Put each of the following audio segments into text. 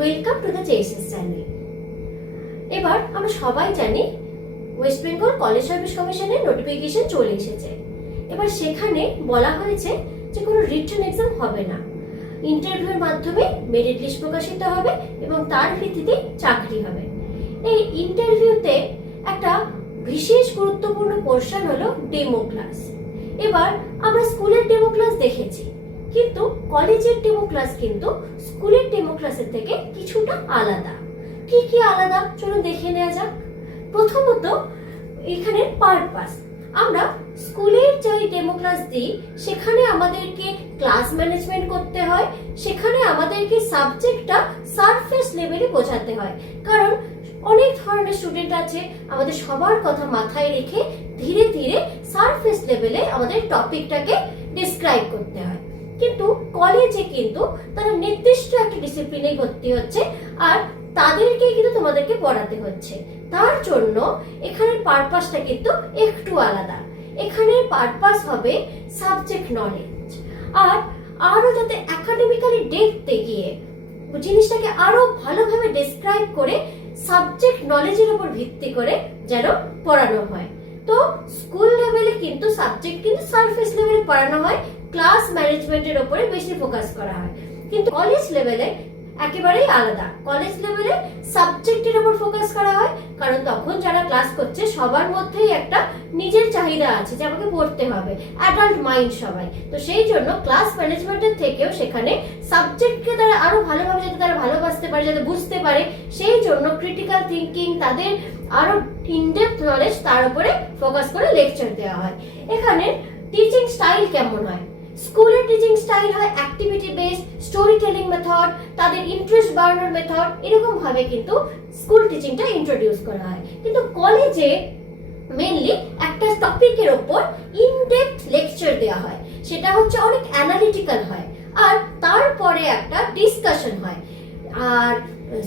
Welcome to the JSS channel. এবার আমরা সবাই জানি ওয়েস্ট বেঙ্গল কলেজ সার্ভিস কমিশনের নোটিফিকেশন চলে এসেছে। এবার সেখানে বলা হয়েছে যে কোনো রিটেন এক্সাম হবে না, ইন্টারভিউর মাধ্যমে মেরিট লিস্ট প্রকাশিত হবে এবং তার ভিত্তিতে চাকরি হবে। এই ইন্টারভিউতে একটা বিশেষ গুরুত্বপূর্ণ পোর্শন হলো ডেমো ক্লাস। এবার আমরা স্কুলের ডেমো ক্লাস দেখেছি, কিন্তু কলেজের ডেমো ক্লাস কিন্তু স্কুলের ডেমো ক্লাসের থেকে কিছুটা আলাদা। কি কি আলাদা চলুন দেখে নেওয়া যাক। প্রথমত এখানে পারপাস, আমরা স্কুলের যে ডেমো ক্লাস দিই সেখানে আমাদেরকে ক্লাস ম্যানেজমেন্ট করতে হয়, সেখানে আমাদেরকে সাবজেক্টটা সারফেস লেভেলে বোঝাতে হয়, কারণ অনেক ধরনের স্টুডেন্ট আছে। আমাদের সবার কথা মাথায় রেখে ধীরে ধীরে সারফেস লেভেলে আমাদের টপিকটাকে ডিসক্রাইব করতে হয়। কিন্তু কলেজে কিন্তু তারা নির্দিষ্ট একটা ডিসিপ্লিনে ভর্তি হচ্ছে আর তাদেরকে কিন্তু তোমাদেরকে পড়াতে হচ্ছে। তার জন্য এখানে পারপাসটা কিন্তু একটু আলাদা। এখানে পারপাস হবে সাবজেক্ট নলেজ, আর আরো যাতে একাডেমিক্যালি ডেপথে গিয়ে জিনিসটাকে আরো ভালোভাবে ডেসক্রাইব করে সাবজেক্ট নলেজের উপর ভিত্তি করে যেন পড়ানো হয়। তো স্কুল লেভেলে কিন্তু সাবজেক্ট কিন্তু সারফেস লেভেলে পড়ানো হয়, ক্লাস ম্যানেজমেন্টের উপরে বেশি ফোকাস করা হয়। কিন্তু কলেজ লেভেলে একেবারেই আলাদা। কলেজ লেভেলে সাবজেক্টের উপর ফোকাস করা হয়, কারণ তখন যারা ক্লাস করছে সবার মধ্যেই একটা নিজের চাহিদা আছে যে আমাকে পড়তে হবে, অ্যাডাল্ট মাইন্ড সবাই। তো সেই জন্য ক্লাস ম্যানেজমেন্টের থেকেও সেখানে সাবজেক্টকে তারা আরো ভালোভাবে যাতে তারা ভালোবাসতে পারে, যাতে বুঝতে পারে, সেই জন্য ক্রিটিক্যাল থিঙ্কিং, তাদের আরো ইনডেপথ নলেজ তার উপরে ফোকাস করে লেকচার দেওয়া হয়। এখানে টিচিং স্টাইল কেমন হয়? স্কুলের টিচিং স্টাইল হয় activity based, story telling method, তাদের ইন্টারেস্ট বাড়ানোর মেথড, এরকম ভাবে কিন্তু স্কুল টিচিংটা ইন্ট্রোডিউস করা হয়। কিন্তু কলেজে মেইনলি একটা টপিকের উপর ইনডেপথ লেকচার দেওয়া হয়, সেটা হচ্ছে অনেক অ্যানালিটিক্যাল হয়, আর তারপরে একটা ডিসকাশন হয়। আর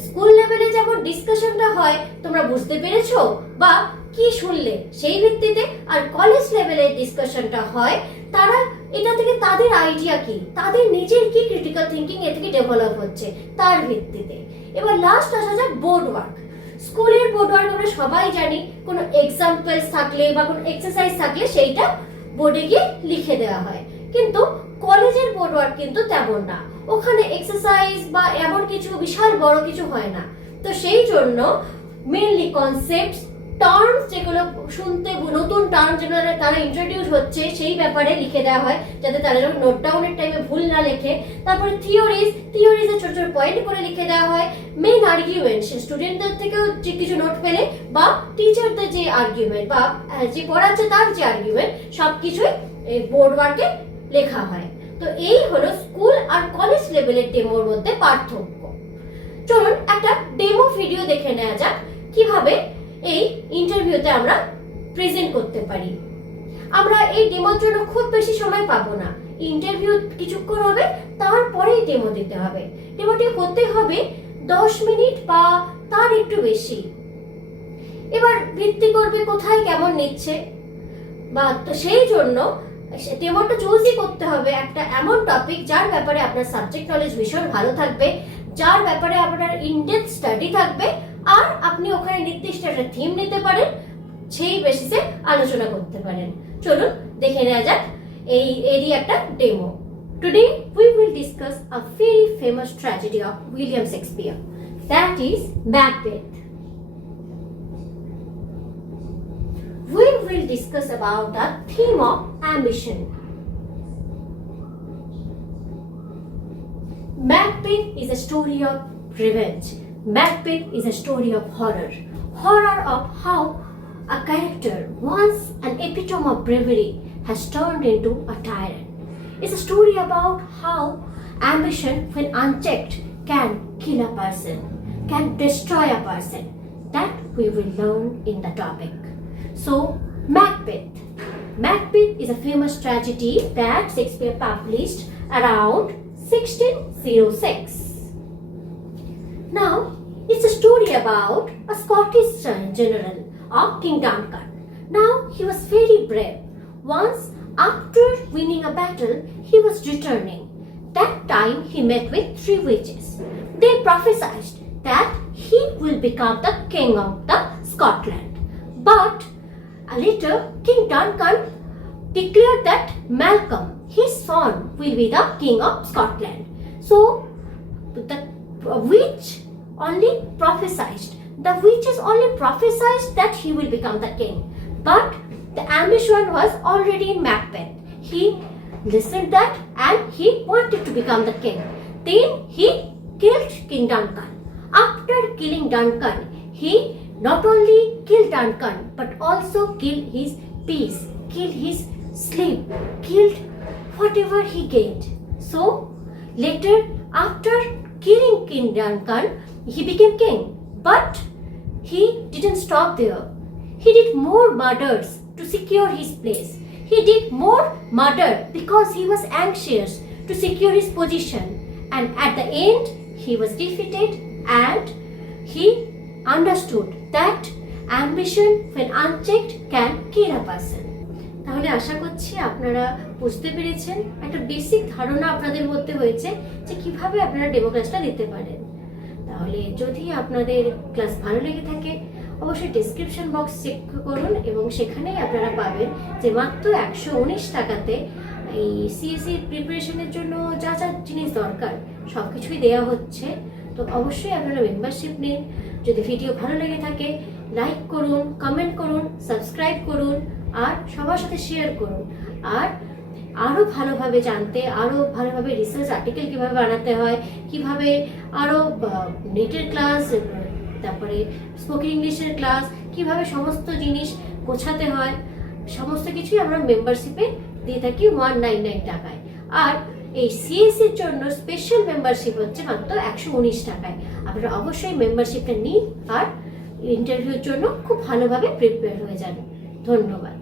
স্কুল লেভেলে যেমন ডিসকাশনটা হয় তোমরা বুঝতে পেরেছো বা কি শুনলে সেই ভিত্তিতে, আর কলেজ লেভেলে ডিসকাশনটা হয় তারা এটা থেকে তাদের আইডিয়া কি, তাদের নিজের কি ক্রিটিক্যাল থিঙ্কিং এ থেকে ডেভেলপ হচ্ছে তার ভিত্তিতে। এবার লাস্ট আসা যাক বোর্ড ওয়ার্ক। স্কুলের বোর্ড ওয়ার্ক আমরা সবাই জানি, কোনো এক্সাম্পলস থাকলে বা কোনো এক্সারসাইজ থাকলে সেইটা বোর্ডে গিয়ে লিখে দেওয়া হয়। কিন্তু কলেজের বোর্ড ওয়ার্ক কিন্তু তেমন না, ওখানে এক্সারসাইজ বা এমন কিছু বিশাল বড় কিছু হয় না। তো সেই জন্য মেইনলি কনসেপ্টস, টার্মস যেগুলো শুনতে, নতুন টার্ম যেগুলো তারা ইন্ট্রোডিউস হচ্ছে সেই ব্যাপারে লিখে দেওয়া হয়, যাতে তারা যখন নোট ডাউনের টাইমে ভুল না লেখে। তারপরে থিওরিজের ছোট ছোট পয়েন্ট করে লিখে দেওয়া হয়। মেইন আর্গুমেন্ট স্টুডেন্টদের থেকেও যে কিছু নোট পেলে বা টিচারদের যে আর্গুমেন্ট বা যে পড়াচ্ছে তার যে আর্গুমেন্ট, সবকিছুই বোর্ড ওয়ার্কে লেখা হয়। তো এই হলো স্কুল আর কলেজ লেভেলের ডেমোর মধ্যে পার্থক্য। চলুন একটা ডেমো ভিডিও দেখে নেওয়া যাক কিভাবে এই ইন্টারভিউতে আমরা প্রেজেন্ট করতে পারি। আমরা এই ডেমোর জন্য খুব বেশি সময় পাবো না, ইন্টারভিউ কিছুক্ষণ হবে, তারপরেই ডেমো দিতে হবে। ডেমোটি হতে হবে 10 মিনিট বা তার একটু বেশি। এবার ভিত্তি করবে কোথায় কেমন নিচ্ছে, বা সেই জন্য ডেমোটা চুজই করতে হবে একটা এমন টপিক যার ব্যাপারে আপনার সাবজেক্ট নলেজ ভীষণ ভালো থাকবে, যার ব্যাপারে আপনার ইনডেপথ স্টাডি থাকবে, আর আপনি ওখানে নির্দিষ্ট একটা থিম নিতে পারেন, সেই বেসিসে আলোচনা করতে পারেন। চলুন দেখে নেওয়া যাক এরই একটা demo. Today we will discuss a very famous tragedy of William Shakespeare, that is Macbeth. We will discuss about the theme of ambition. Macbeth is a story of revenge. Macbeth is a story of horror. Horror of how a character, once an epitome of bravery, has turned into a tyrant. It's a story about how ambition, when unchecked, can kill a person, can destroy a person. That we will learn in the topic. So, Macbeth. Macbeth is a famous tragedy that Shakespeare published around 1606. Now, it's a story about a Scottish general of King Duncan. Now, he was very brave. Once, after winning a battle, he was returning. that time he met with 3 witches. They prophesied that he will become the king of the Scotland. But later King Duncan declared that Malcolm, his son, will be the king of Scotland. So the witch only prophesied. The witches only prophesied that he will become the king. But the ambition was already in Macbeth. He listened that and he wanted to become the king. Then he killed King Duncan. After killing Duncan, he not only killed Duncan but also killed his peace, killed his sleep, killed whatever he gained. So later, after killing King Duncan, he became king. But he didn't stop there. He did more murders to secure his place. He did more murder because he was anxious to secure his position. And at the end, he was defeated and he understood that ambition, when unchecked, can kill a person. তাহলে আশা করছি আপনারা বুঝতে পেরেছেন, একটা basic ধারণা আপনাদের মধ্যে হয়েছে যে কিভাবে আপনারা ডেমো ক্লাসটা দিতে পারেন। তাহলে যদি আপনাদের ক্লাস ভালো লেগে থাকে অবশ্যই ডেসক্রিপশন বক্স চেক করুন এবং সেখানেই আপনারা পাবেন যে মাত্র 119 টাকাতে এই সিএসসি প্রিপারেশনের জন্য যা যা জিনিস দরকার সব কিছুই দেওয়া হচ্ছে। তো অবশ্যই আপনারা মেম্বারশিপ নিন। যদি ভিডিও ভালো লেগে থাকে লাইক করুন, কমেন্ট করুন, সাবস্ক্রাইব করুন আর সবার সাথে শেয়ার করুন। আর আরও ভালোভাবে জানতে, আরও ভালোভাবে রিসার্চ আর্টিকেল কীভাবে বানাতে হয়, কীভাবে আরও নেটের ক্লাস, তারপরে স্পোকেন ইংলিশের ক্লাস, কিভাবে সমস্ত জিনিস গোছাতে হয়, সমস্ত কিছুই আমরা মেম্বারশিপে দিয়ে থাকি 199 টাকায়। আর এই সিএসসির জন্য স্পেশাল মেম্বারশিপ হচ্ছে মাত্র 119 টাকায়। আপনারা অবশ্যই মেম্বারশিপটা নিন আর ইন্টারভিউর জন্য খুব ভালোভাবে প্রিপেয়ার হয়ে যান। ধন্যবাদ।